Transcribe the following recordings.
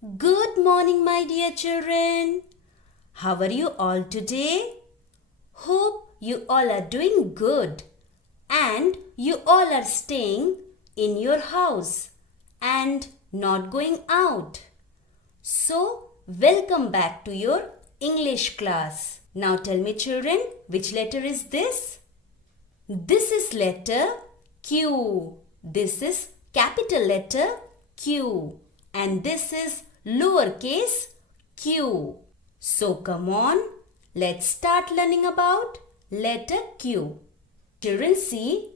Good morning, my dear children. How are you all today? Hope you all are doing good and you all are staying in your house and not going out. So, welcome back to your English class. Now tell me, children, which letter is this? This is letter Q. This is capital letter Q. And this is lowercase q. So come on, let's start learning about letter Q. Children, see,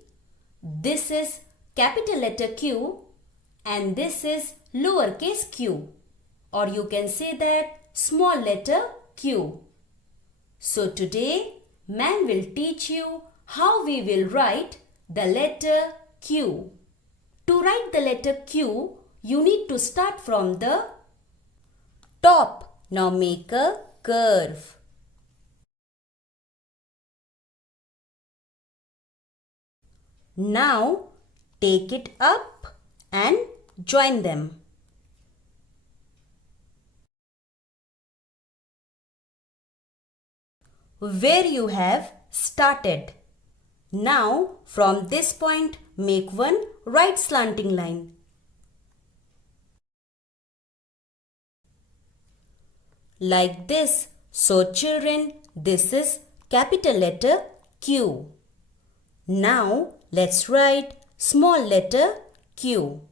this is capital letter Q and this is lowercase q, or you can say that small letter q. So today, ma'am will teach you how we will write the letter Q. To write the letter Q, you need to start from the top. Now make a curve. Now take it up and join them. Where you have started. Now from this point make one right slanting line. Like this. So children, this is capital letter Q. Now let's write small letter q.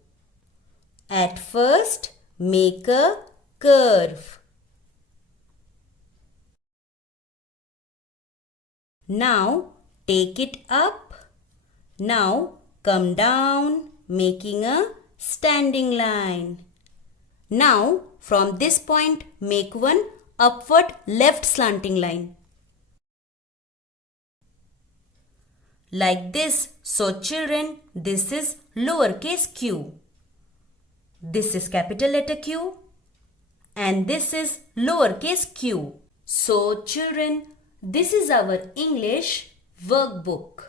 At first make a curve. Now take it up. Now come down making a standing line. Now from this point make one upward left slanting line. Like this. So children, this is lowercase q. This is capital letter Q and this is lowercase q. So children, this is our English workbook.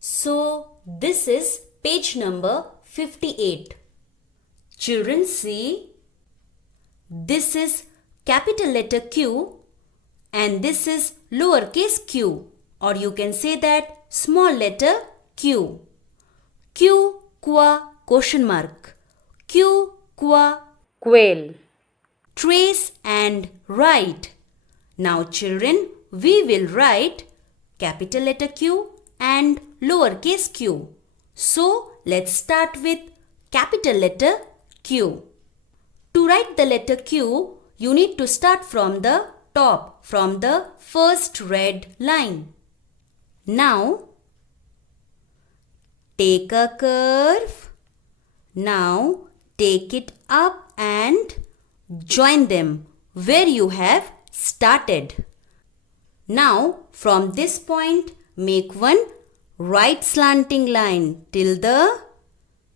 So this is page number 58. Children, see, this is capital letter Q and this is lowercase q, or you can say that small letter q. Q qua question mark. Q qua quail. Trace and write. Now children, we will write capital letter Q and lowercase q. So let's start with capital letter Q. To write the letter Q, you need to start from the top, from the first red line. Now, take a curve. Now, take it up and join them where you have started. Now, from this point, make one right slanting line till the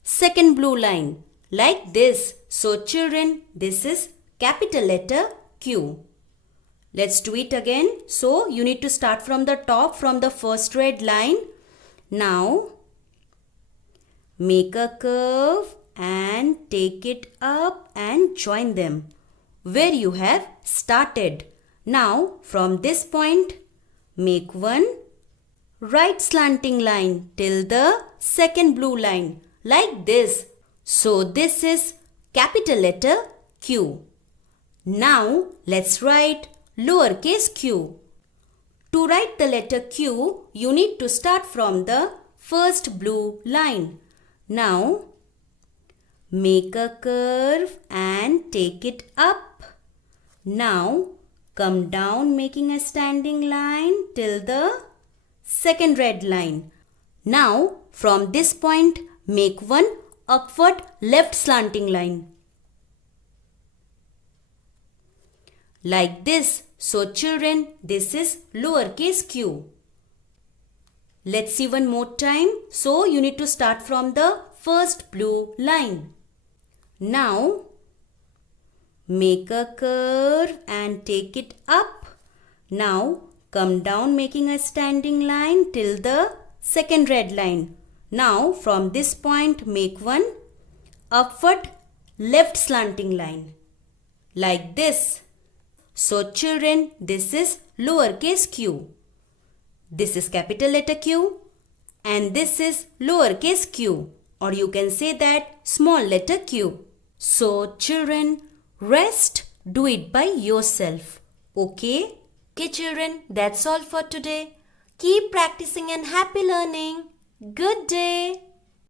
second blue line. Like this. So children, this is capital letter Q. Let's do it again. So you need to start from the top, from the first red line. Now make a curve and take it up and join them where you have started. Now from this point make one right slanting line till the second blue line. Like this. So this is capital letter Q. Now let's write lowercase q. To write the letter Q, you need to start from the first blue line. Now make a curve and take it up. Now come down making a standing line till the second red line. Now from this point make one upward left slanting line. Like this. So children, this is lowercase q. Let's see one more time. So you need to start from the first blue line. Now make a curve and take it up. Now come down making a standing line till the second red line. Now from this point make one upward left slanting line. like this. So children, this is lowercase q. This is capital letter Q and this is lowercase q, or you can say that small letter q. So children, rest, do it by yourself. Okay? Okay children, that's all for today. Keep practicing and happy learning. Good day.